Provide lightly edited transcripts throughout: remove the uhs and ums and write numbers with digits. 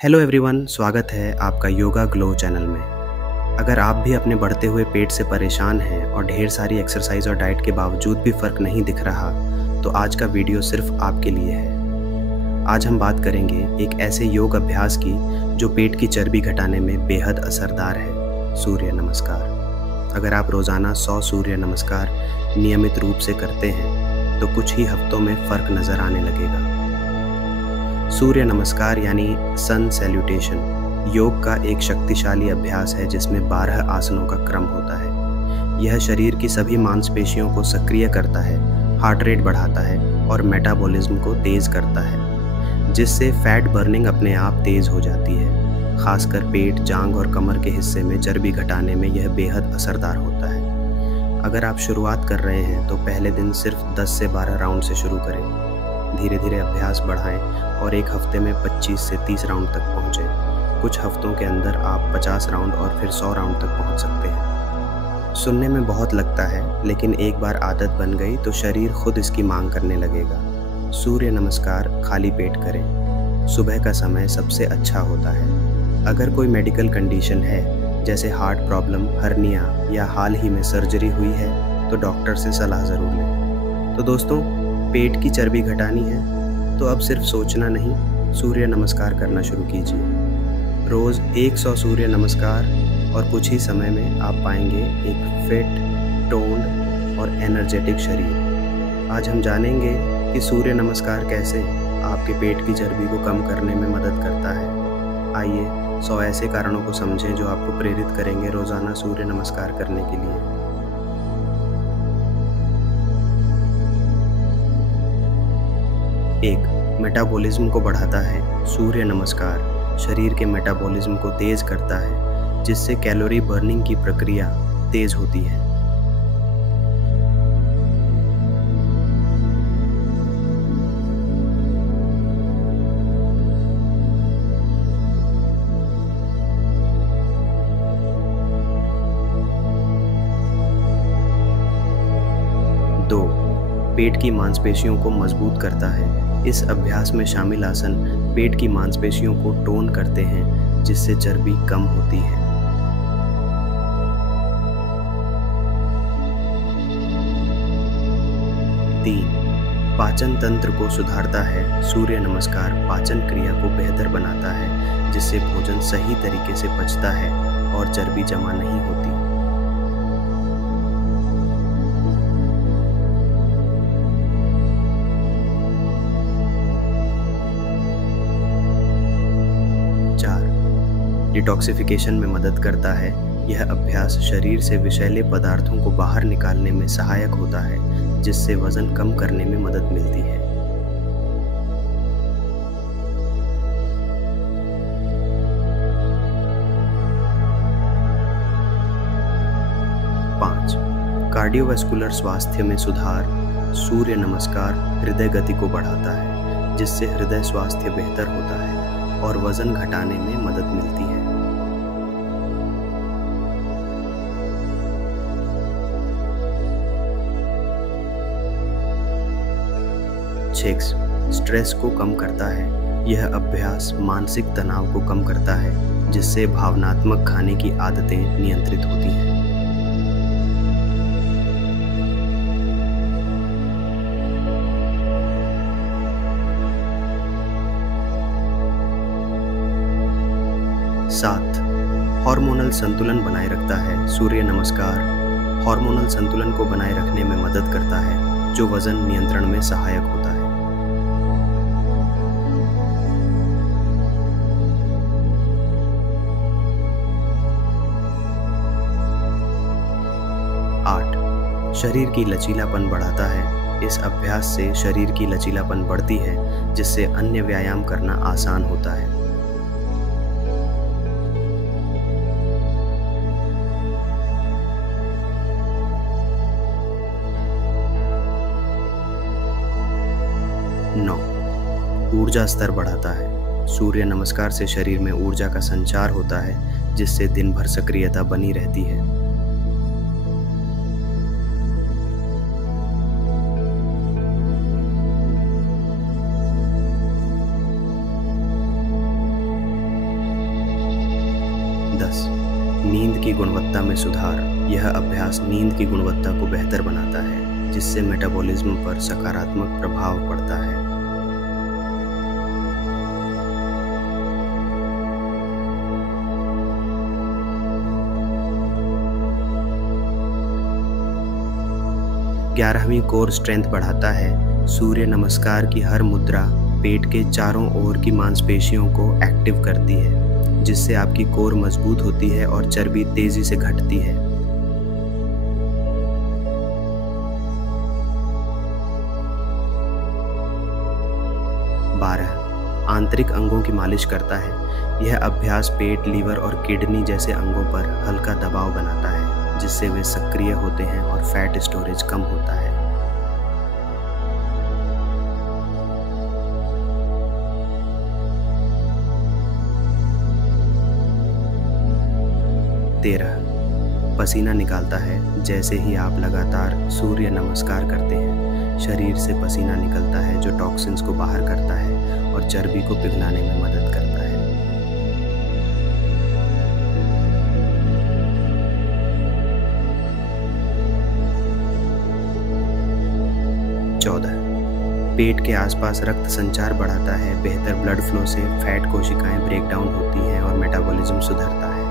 Hello everyone, स्वागत है आपका योगा ग्लो चैनल में। अगर आप भी अपने बढ़ते हुए पेट से परेशान हैं और ढेर सारी एक्सरसाइज और डाइट के बावजूद भी फ़र्क नहीं दिख रहा, तो आज का वीडियो सिर्फ आपके लिए है। आज हम बात करेंगे एक ऐसे योग अभ्यास की जो पेट की चर्बी घटाने में बेहद असरदार है, सूर्य नमस्कार। अगर आप रोज़ाना 100 सूर्य नमस्कार नियमित रूप से करते हैं तो कुछ ही हफ्तों में फ़र्क नज़र आने लगेगा। सूर्य नमस्कार यानी सन सैल्यूटेशन योग का एक शक्तिशाली अभ्यास है जिसमें 12 आसनों का क्रम होता है। यह शरीर की सभी मांसपेशियों को सक्रिय करता है, हार्ट रेट बढ़ाता है और मेटाबॉलिज्म को तेज करता है, जिससे फैट बर्निंग अपने आप तेज हो जाती है। खासकर पेट, जांघ और कमर के हिस्से में चर्बी घटाने में यह बेहद असरदार होता है। अगर आप शुरुआत कर रहे हैं तो पहले दिन सिर्फ 10 से 12 राउंड से शुरू करें। धीरे धीरे अभ्यास बढ़ाएं और एक हफ्ते में 25 से 30 राउंड तक पहुँचें। कुछ हफ्तों के अंदर आप 50 राउंड और फिर 100 राउंड तक पहुँच सकते हैं। सुनने में बहुत लगता है, लेकिन एक बार आदत बन गई तो शरीर खुद इसकी मांग करने लगेगा। सूर्य नमस्कार खाली पेट करें। सुबह का समय सबसे अच्छा होता है। अगर कोई मेडिकल कंडीशन है जैसे हार्ट प्रॉब्लम, हर्निया या हाल ही में सर्जरी हुई है तो डॉक्टर से सलाह ज़रूर लें। तो दोस्तों, पेट की चर्बी घटानी है तो अब सिर्फ सोचना नहीं, सूर्य नमस्कार करना शुरू कीजिए। रोज़ 100 सूर्य नमस्कार और कुछ ही समय में आप पाएंगे एक फिट, टोन्ड और एनर्जेटिक शरीर। आज हम जानेंगे कि सूर्य नमस्कार कैसे आपके पेट की चर्बी को कम करने में मदद करता है। आइए 100 ऐसे कारणों को समझें जो आपको प्रेरित करेंगे रोज़ाना सूर्य नमस्कार करने के लिए। 1. मेटाबॉलिज्म को बढ़ाता है। सूर्य नमस्कार शरीर के मेटाबॉलिज्म को तेज करता है, जिससे कैलोरी बर्निंग की प्रक्रिया तेज होती है। दो, पेट की मांसपेशियों को मजबूत करता है। इस अभ्यास में शामिल आसन पेट की मांसपेशियों को टोन करते हैं, जिससे चर्बी कम होती है। 3. पाचन तंत्र को सुधारता है। सूर्य नमस्कार पाचन क्रिया को बेहतर बनाता है, जिससे भोजन सही तरीके से पचता है और चर्बी जमा नहीं होती। 4. डिटॉक्सिफिकेशन में मदद करता है। यह अभ्यास शरीर से विषैले पदार्थों को बाहर निकालने में सहायक होता है, जिससे वजन कम करने में मदद मिलती है। 5. कार्डियोवैस्कुलर स्वास्थ्य में सुधार। सूर्य नमस्कार हृदय गति को बढ़ाता है, जिससे हृदय स्वास्थ्य बेहतर होता है और वजन घटाने में मदद मिलती है। 6. स्ट्रेस को कम करता है। यह अभ्यास मानसिक तनाव को कम करता है, जिससे भावनात्मक खाने की आदतें नियंत्रित होती हैं। 7. हार्मोनल संतुलन बनाए रखता है। सूर्य नमस्कार हार्मोनल संतुलन को बनाए रखने में मदद करता है, जो वजन नियंत्रण में सहायक होता है। 8. शरीर की लचीलापन बढ़ाता है। इस अभ्यास से शरीर की लचीलापन बढ़ती है, जिससे अन्य व्यायाम करना आसान होता है। 9. ऊर्जा स्तर बढ़ाता है। सूर्य नमस्कार से शरीर में ऊर्जा का संचार होता है, जिससे दिन भर सक्रियता बनी रहती है। 10. नींद की गुणवत्ता में सुधार. यह अभ्यास नींद की गुणवत्ता को बेहतर बनाता है, जिससे मेटाबॉलिज्म पर सकारात्मक प्रभाव पड़ता है. 11वीं कोर स्ट्रेंथ बढ़ाता है. सूर्य नमस्कार की हर मुद्रा पेट के चारों ओर की मांसपेशियों को एक्टिव करती है, जिससे आपकी कोर मजबूत होती है और चर्बी तेजी से घटती है. 12. आंतरिक अंगों की मालिश करता है. यह अभ्यास पेट, लीवर और किडनी जैसे अंगों पर हल्का दबाव बनाता है, जिससे वे सक्रिय होते हैं और फैट स्टोरेज कम होता है. 13. पसीना निकालता है. जैसे ही आप लगातार सूर्य नमस्कार करते हैं, शरीर से पसीना निकलता है जो टॉक्सिन्स को बाहर करता है और चर्बी को पिघलाने में मदद करता है. 14. पेट के आसपास रक्त संचार बढ़ाता है. बेहतर ब्लड फ्लो से फैट कोशिकाएं ब्रेक डाउन होती हैं और मेटाबॉलिज्म सुधरता है.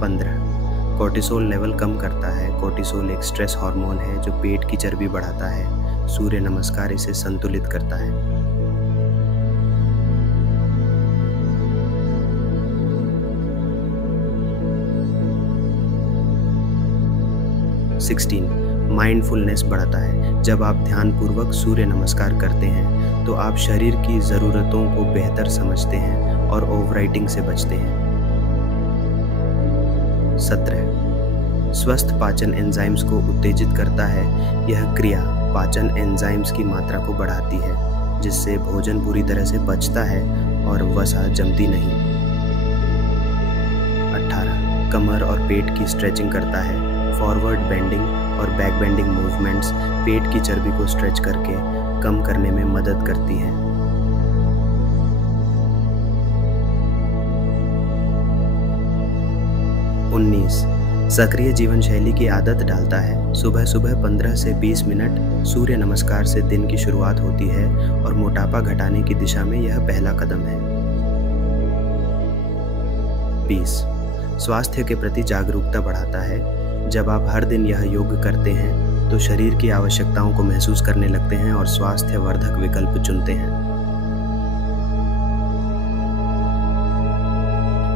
15. कोर्टिसोल लेवल कम करता है. कोर्टिसोल एक स्ट्रेस हार्मोन है जो पेट की चर्बी बढ़ाता है. सूर्य नमस्कार इसे संतुलित करता है. 16. माइंडफुलनेस बढ़ाता है. जब आप ध्यानपूर्वक सूर्य नमस्कार करते हैं तो आप शरीर की ज़रूरतों को बेहतर समझते हैं और ओवरराइटिंग से बचते हैं. 17. स्वस्थ पाचन एंजाइम्स को उत्तेजित करता है. यह क्रिया पाचन एंजाइम्स की मात्रा को बढ़ाती है, जिससे भोजन पूरी तरह से पचता है और वसा जमती नहीं. 18. कमर और पेट की स्ट्रेचिंग करता है. फॉरवर्ड बेंडिंग और बैक बेंडिंग मूवमेंट्स पेट की चर्बी को स्ट्रेच करके कम करने में मदद करती हैं. 19. सक्रिय जीवन शैली की आदत डालता है. सुबह सुबह 15 से 20 मिनट सूर्य नमस्कार से दिन की शुरुआत होती है और मोटापा घटाने की दिशा में यह पहला कदम है. 20. स्वास्थ्य के प्रति जागरूकता बढ़ाता है. जब आप हर दिन यह योग करते हैं तो शरीर की आवश्यकताओं को महसूस करने लगते हैं और स्वास्थ्यवर्धक विकल्प चुनते हैं.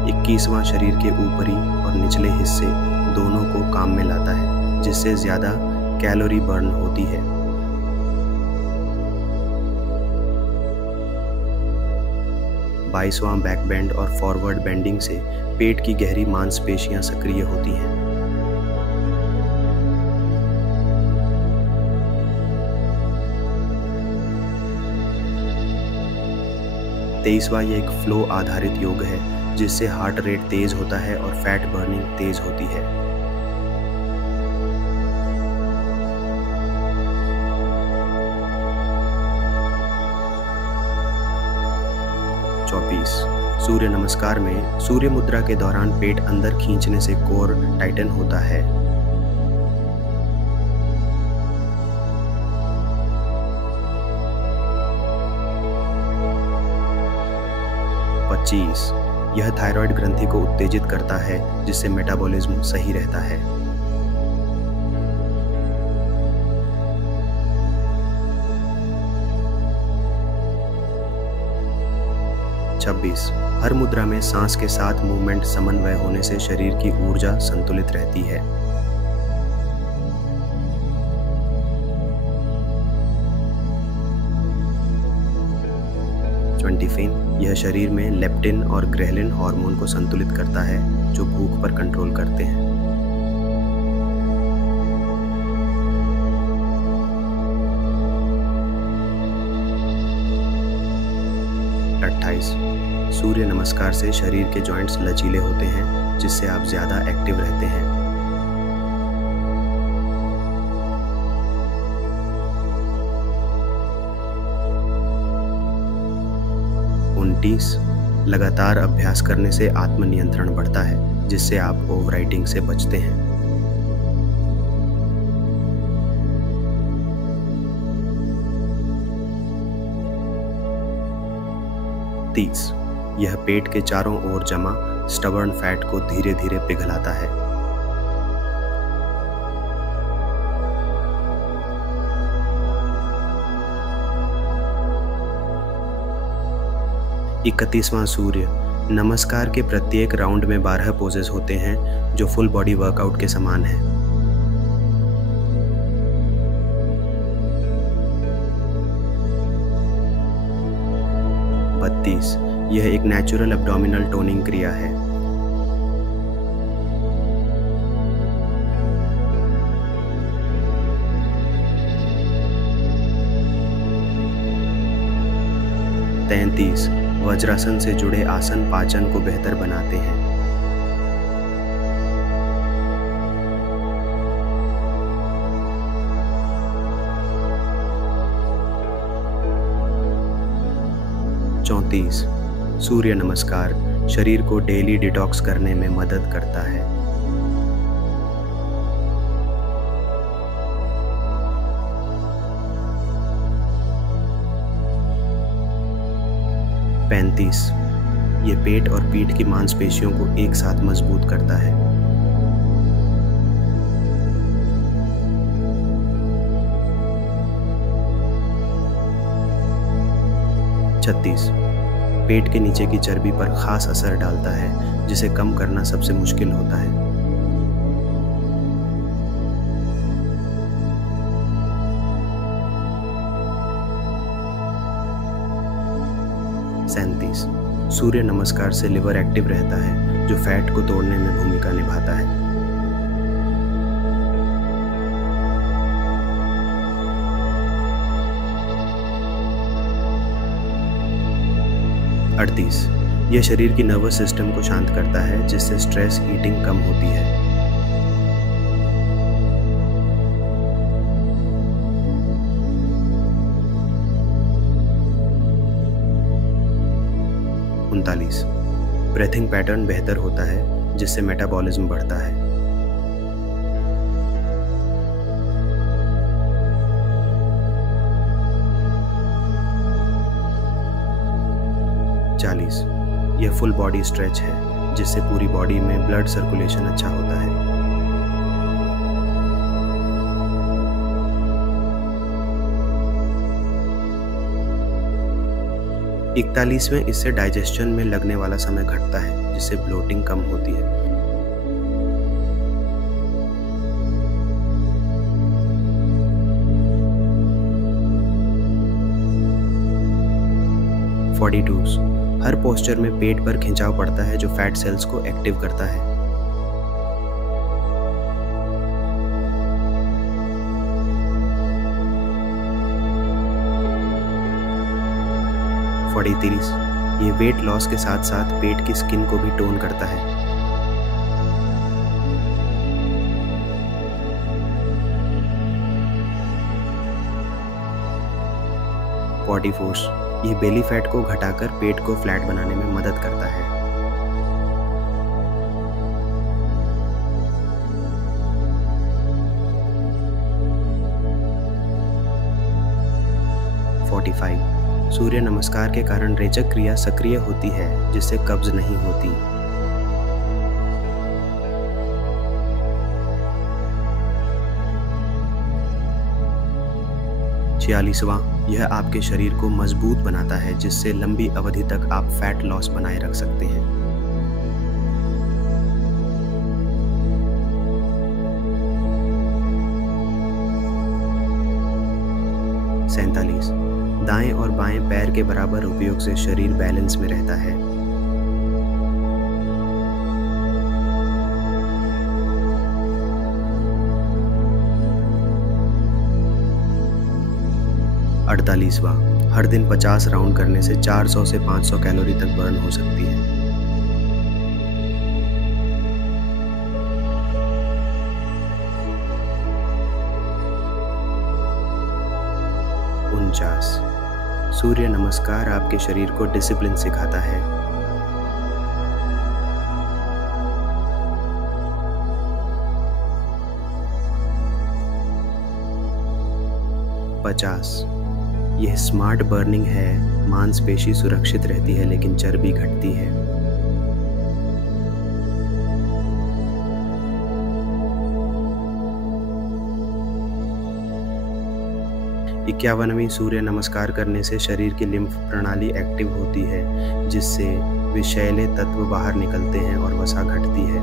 21वां शरीर के ऊपरी और निचले हिस्से दोनों को काम में लाता है, जिससे ज़्यादा कैलोरी बर्न होती है. 22वां बैक बेंड और फॉरवर्ड बेंडिंग से पेट की गहरी मांसपेशियां सक्रिय होती हैं. 23वां ये एक फ्लो आधारित योग है, जिससे हार्ट रेट तेज होता है और फैट बर्निंग तेज होती है. 24. सूर्य नमस्कार में सूर्य मुद्रा के दौरान पेट अंदर खींचने से कोर टाइटन होता है. 25. यह थायराइड ग्रंथि को उत्तेजित करता है, जिससे मेटाबॉलिज्म सही रहता है. 26. हर मुद्रा में सांस के साथ मूवमेंट समन्वय होने से शरीर की ऊर्जा संतुलित रहती है. 25. यह शरीर में लेप्टिन और ग्रेलिन हार्मोन को संतुलित करता है, जो भूख पर कंट्रोल करते हैं. 28. सूर्य नमस्कार से शरीर के जॉइंट्स लचीले होते हैं, जिससे आप ज़्यादा एक्टिव रहते हैं. 20 लगातार अभ्यास करने से आत्मनियंत्रण बढ़ता है, जिससे आप ओवरराइटिंग से बचते हैं। 30 यह पेट के चारों ओर जमा स्टबर्न फैट को धीरे धीरे पिघलाता है। 31वां सूर्य नमस्कार के प्रत्येक राउंड में 12 पोजेस होते हैं जो फुल बॉडी वर्कआउट के समान है। 32 यह एक नेचुरल एब्डोमिनल टोनिंग क्रिया है। 33 वज्रासन से जुड़े आसन पाचन को बेहतर बनाते हैं। 34 सूर्य नमस्कार शरीर को डेली डिटॉक्स करने में मदद करता है। 35 ये पेट और पीठ की मांसपेशियों को एक साथ मजबूत करता है। 36 पेट के नीचे की चर्बी पर खास असर डालता है, जिसे कम करना सबसे मुश्किल होता है। 37 सूर्य नमस्कार से लिवर एक्टिव रहता है, जो फैट को तोड़ने में भूमिका निभाता है। 38 यह शरीर की नर्वस सिस्टम को शांत करता है, जिससे स्ट्रेस ईटिंग कम होती है। 39 ब्रेथिंग पैटर्न बेहतर होता है, जिससे मेटाबॉलिज्म बढ़ता है। 40 यह फुल बॉडी स्ट्रेच है, जिससे पूरी बॉडी में ब्लड सर्कुलेशन अच्छा होता है। 41वें इससे डाइजेशन में लगने वाला समय घटता है, जिससे ब्लोटिंग कम होती है। 42 हर पोस्चर में पेट पर खिंचाव पड़ता है, जो फैट सेल्स को एक्टिव करता है। 43 ये वेट लॉस के साथ साथ पेट की स्किन को भी टोन करता है। 44 ये बेली फैट को घटाकर पेट को फ्लैट बनाने में मदद करता है। 45 सूर्य नमस्कार के कारण रेचक क्रिया सक्रिय होती है, जिससे कब्ज नहीं होती। 46वां यह आपके शरीर को मजबूत बनाता है, जिससे लंबी अवधि तक आप फैट लॉस बनाए रख सकते हैं। 47 दाएं और बाएं पैर के बराबर उपयोग से शरीर बैलेंस में रहता है। 48वां हर दिन 50 राउंड करने से 400 से 500 कैलोरी तक बर्न हो सकती है। 49 सूर्य नमस्कार आपके शरीर को डिसिप्लिन सिखाता है। 50 यह स्मार्ट बर्निंग है, मांसपेशी सुरक्षित रहती है लेकिन चर्बी घटती है। 51वीं सूर्य नमस्कार करने से शरीर की लिम्फ प्रणाली एक्टिव होती है, जिससे विषैले तत्व बाहर निकलते हैं और वसा घटती है।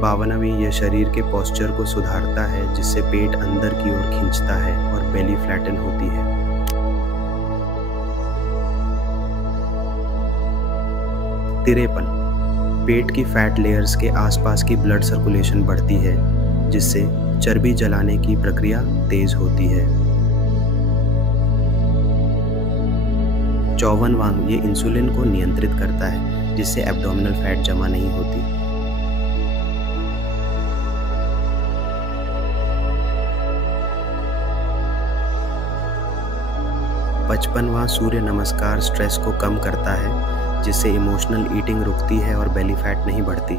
52वीं यह शरीर के पोस्चर को सुधारता है, जिससे पेट अंदर की ओर खींचता है और बेली फ्लैटन होती है। 53 पेट की फैट लेयर्स के आसपास की ब्लड सर्कुलेशन बढ़ती है, जिससे चर्बी जलाने की प्रक्रिया तेज होती है। 54वां ये इंसुलिन को नियंत्रित करता है, जिससे एब्डोमिनल फैट जमा नहीं होती। 55वां सूर्य नमस्कार स्ट्रेस को कम करता है, जिससे इमोशनल ईटिंग रुकती है और बेली फैट नहीं बढ़ती।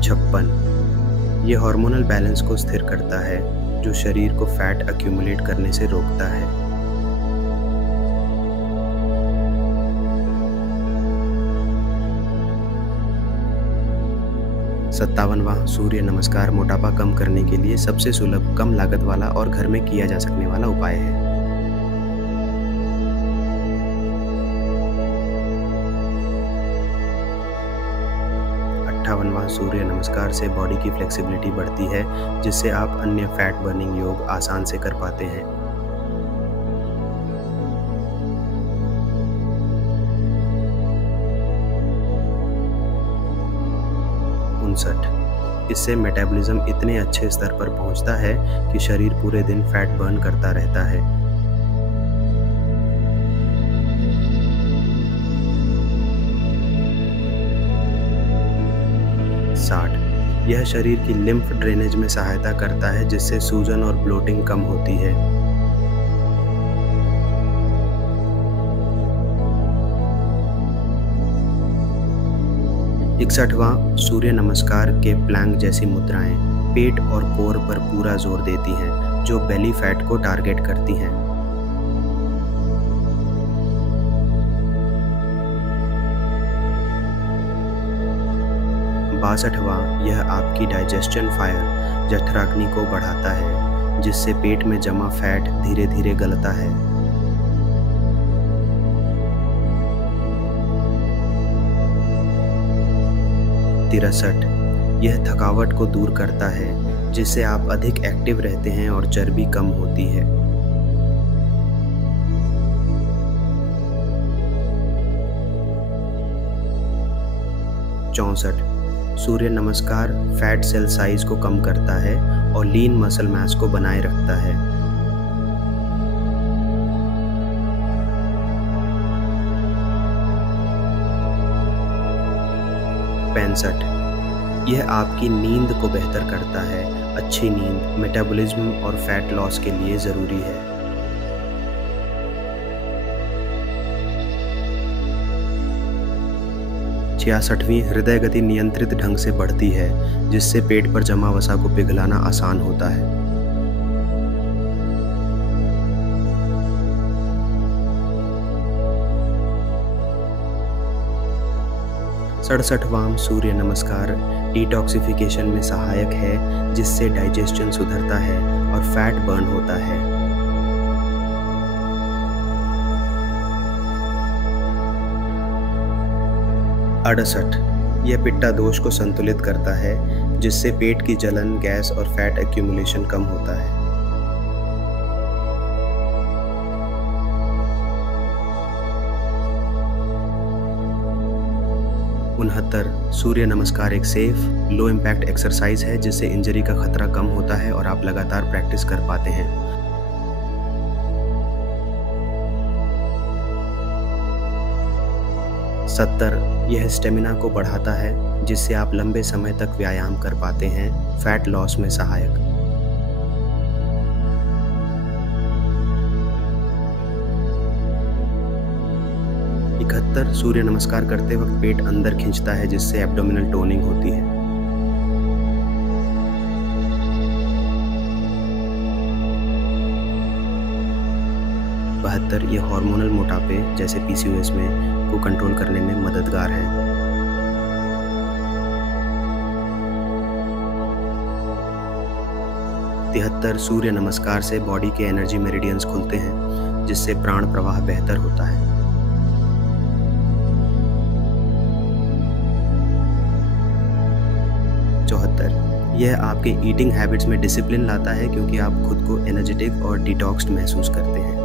56 ये हार्मोनल बैलेंस को स्थिर करता है, जो शरीर को फैट अक्यूमुलेट करने से रोकता है। 57वां सूर्य नमस्कार मोटापा कम करने के लिए सबसे सुलभ, कम लागत वाला और घर में किया जा सकने वाला उपाय है। 58वां सूर्य नमस्कार से बॉडी की फ्लेक्सिबिलिटी बढ़ती है, जिससे आप अन्य फैट बर्निंग योग आसान से कर पाते हैं। 59 इससे मेटाबॉलिज्म इतने अच्छे स्तर पर पहुंचता है कि शरीर पूरे दिन फैट बर्न करता रहता है। 60 यह शरीर की लिम्फ ड्रेनेज में सहायता करता है, जिससे सूजन और ब्लोटिंग कम होती है। 61वां सूर्य नमस्कार के प्लैंक जैसी मुद्राएं पेट और कोर पर पूरा जोर देती हैं, जो बेली फैट को टारगेट करती हैं। 62वां यह आपकी डाइजेस्शन फायर जठराग्नि को बढ़ाता है, जिससे पेट में जमा फैट धीरे धीरे गलता है। 63 यह थकावट को दूर करता है, जिससे आप अधिक एक्टिव रहते हैं और चर्बी कम होती है। 64 सूर्य नमस्कार फैट सेल साइज को कम करता है और लीन मसल मास को बनाए रखता है। 65 यह आपकी नींद को बेहतर करता है। अच्छी नींद मेटाबॉलिज्म और फैट लॉस के लिए ज़रूरी है। 66वीं हृदय गति नियंत्रित ढंग से बढ़ती है, जिससे पेट पर जमा वसा को पिघलाना आसान होता है। 67वां सूर्य नमस्कार डिटॉक्सिफिकेशन में सहायक है, जिससे डाइजेशन सुधरता है और फैट बर्न होता है। 68 यह पित्ता दोष को संतुलित करता है, जिससे पेट की जलन, गैस और फैट एक्यूमुलेशन कम होता है। 69 सूर्य नमस्कार एक सेफ, लो इम्पैक्ट एक्सरसाइज है, जिससे इंजरी का खतरा कम होता है और आप लगातार प्रैक्टिस कर पाते हैं। 70 70 यह स्टेमिना को बढ़ाता है जिससे आप लंबे समय तक व्यायाम कर पाते हैं, फैट लॉस में सहायक। 71 सूर्य नमस्कार करते वक्त पेट अंदर खींचता है जिससे एब्डोमिनल टोनिंग होती है। 72 ये हार्मोनल मोटापे जैसे PCOS में को कंट्रोल करने में मददगार है। 73 सूर्य नमस्कार से बॉडी के एनर्जी मेरिडियंस खुलते हैं जिससे प्राण प्रवाह बेहतर होता है। 74 यह आपके ईटिंग हैबिट्स में डिसिप्लिन लाता है क्योंकि आप खुद को एनर्जेटिक और डिटॉक्स्ड महसूस करते हैं।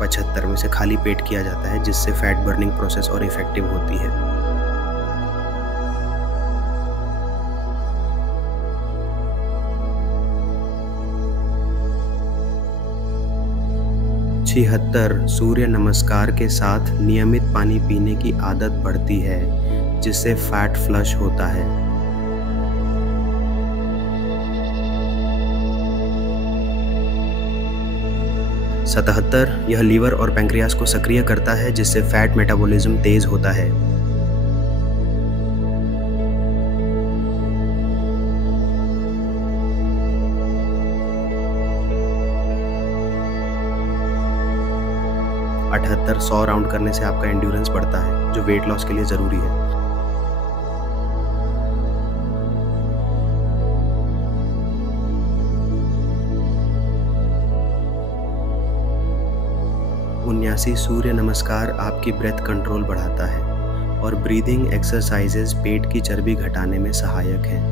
75 में से खाली पेट किया जाता है जिससे फैट बर्निंग प्रोसेस और इफेक्टिव होती है। छिहत्तर सूर्य नमस्कार के साथ नियमित पानी पीने की आदत बढ़ती है जिससे फैट फ्लश होता है। 77 यह लीवर और पैंक्रियास को सक्रिय करता है जिससे फैट मेटाबॉलिज्म तेज होता है। 78 100 राउंड करने से आपका एंड्योरेंस बढ़ता है जो वेट लॉस के लिए ज़रूरी है। 79 सूर्य नमस्कार आपकी ब्रेथ कंट्रोल बढ़ाता है और ब्रीदिंग एक्सरसाइजेज पेट की चर्बी घटाने में सहायक हैं।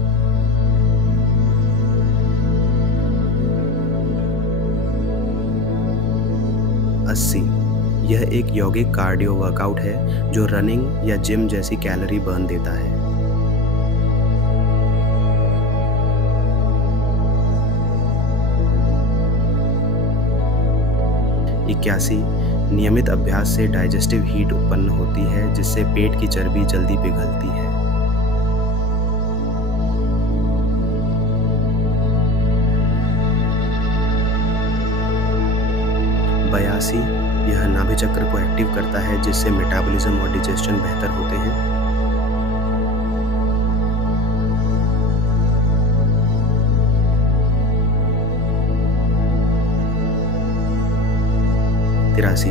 80 यह एक यौगिक कार्डियो वर्कआउट है जो रनिंग या जिम जैसी कैलोरी बर्न देता है। 81 नियमित अभ्यास से डाइजेस्टिव हीट उत्पन्न होती है जिससे पेट की चर्बी जल्दी पिघलती है। 82 यह नाभि चक्र को एक्टिव करता है जिससे मेटाबॉलिज्म और डाइजेशन बेहतर होते हैं। 83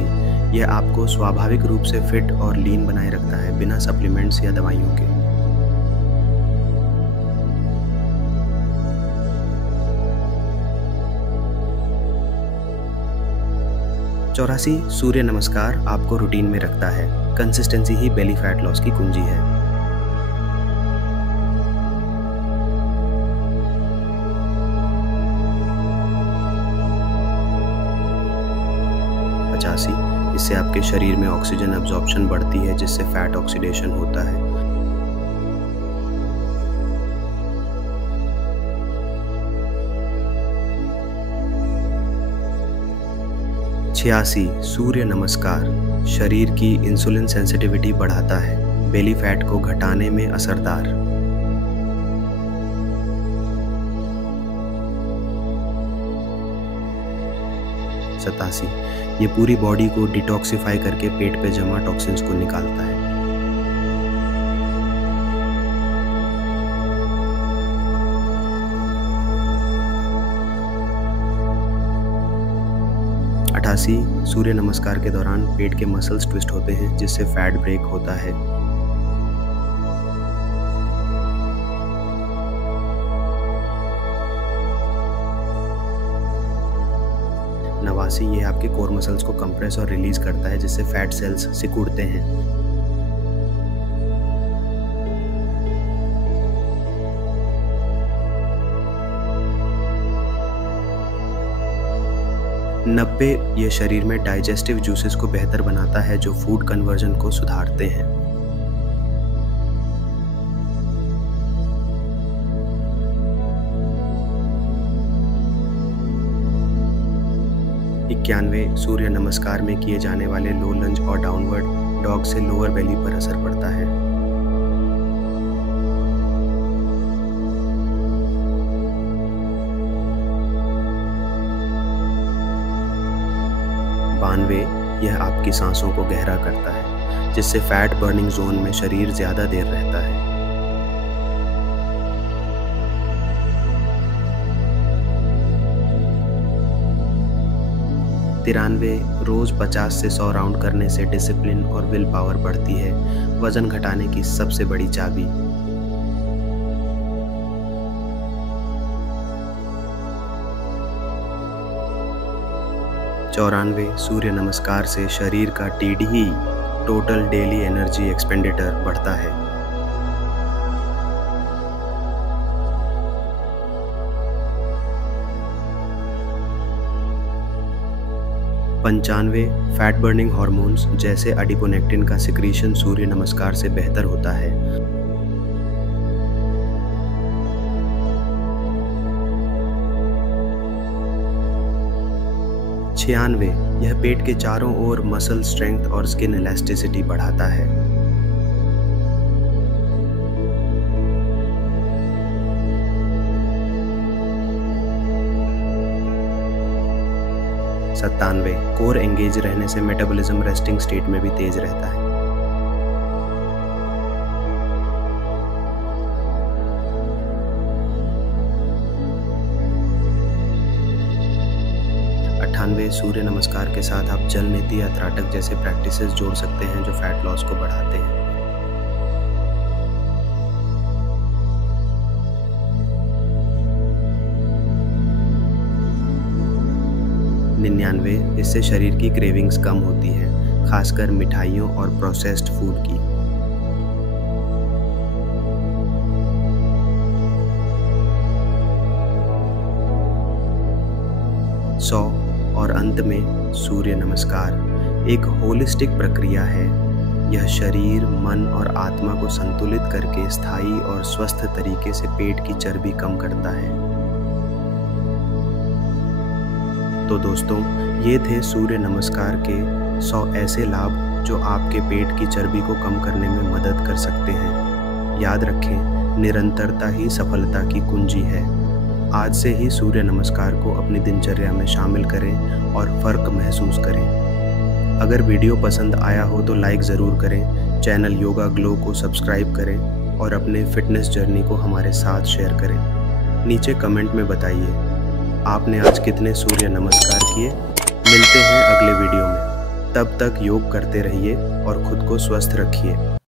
यह आपको स्वाभाविक रूप से फिट और लीन बनाए रखता है बिना सप्लीमेंट्स या दवाइयों के। 84 सूर्य नमस्कार आपको रूटीन में रखता है। कंसिस्टेंसी ही बेली फैट लॉस की कुंजी है। 85 इससे आपके शरीर में ऑक्सीजन एब्जॉर्प्शन बढ़ती है जिससे फैट ऑक्सीडेशन होता है। 86 सूर्य नमस्कार शरीर की इंसुलिन सेंसिटिविटी बढ़ाता है, बेली फैट को घटाने में असरदार। 87 ये पूरी बॉडी को डिटॉक्सिफाई करके पेट पे जमा टॉक्सिन्स को निकालता है। 88 सूर्य नमस्कार के दौरान पेट के मसल्स ट्विस्ट होते हैं जिससे फैट ब्रेक होता है। 89 ये आपके कोर मसल्स को कंप्रेस और रिलीज करता है जिससे फैट सेल्स सिकुड़ते हैं। 90 ये शरीर में डाइजेस्टिव जूसेस को बेहतर बनाता है जो फूड कन्वर्जन को सुधारते हैं। 91 91 सूर्य नमस्कार में किए जाने वाले लो लंज और डाउनवर्ड डॉग से लोअर बेली पर असर पड़ता है। 92 यह आपकी सांसों को गहरा करता है, जिससे फैट बर्निंग जोन में शरीर ज्यादा देर रहता है। 93 रोज 50 से 100 राउंड करने से डिसिप्लिन और विल पावर बढ़ती है, वजन घटाने की सबसे बड़ी चाबी। 94 सूर्य नमस्कार से शरीर का TDE total daily energy expenditure बढ़ता है। 95 फैट बर्निंग हार्मोन्स जैसे एडिपोनेक्टिन का सिक्रीशन सूर्य नमस्कार से बेहतर होता है। 96 यह पेट के चारों ओर मसल स्ट्रेंथ और स्किन इलास्टिसिटी बढ़ाता है। 97 कोर एंगेज रहने से मेटाबॉलिज्म रेस्टिंग स्टेट में भी तेज रहता है। 98 सूर्य नमस्कार के साथ आप जल नीति या त्राटक जैसे प्रैक्टिसेस जोड़ सकते हैं जो फैट लॉस को बढ़ाते हैं। 99 इससे शरीर की क्रेविंग्स कम होती है, खासकर मिठाइयों और प्रोसेस्ड फूड की। 100 और अंत में सूर्य नमस्कार एक होलिस्टिक प्रक्रिया है। यह शरीर, मन और आत्मा को संतुलित करके स्थायी और स्वस्थ तरीके से पेट की चर्बी कम करता है। तो दोस्तों, ये थे सूर्य नमस्कार के 100 ऐसे लाभ जो आपके पेट की चर्बी को कम करने में मदद कर सकते हैं। याद रखें, निरंतरता ही सफलता की कुंजी है। आज से ही सूर्य नमस्कार को अपनी दिनचर्या में शामिल करें और फर्क महसूस करें। अगर वीडियो पसंद आया हो तो लाइक ज़रूर करें, चैनल योगा ग्लो को सब्सक्राइब करें और अपने फिटनेस जर्नी को हमारे साथ शेयर करें। नीचे कमेंट में बताइए आपने आज कितने सूर्य नमस्कार किए। मिलते हैं अगले वीडियो में, तब तक योग करते रहिए और खुद को स्वस्थ रखिए।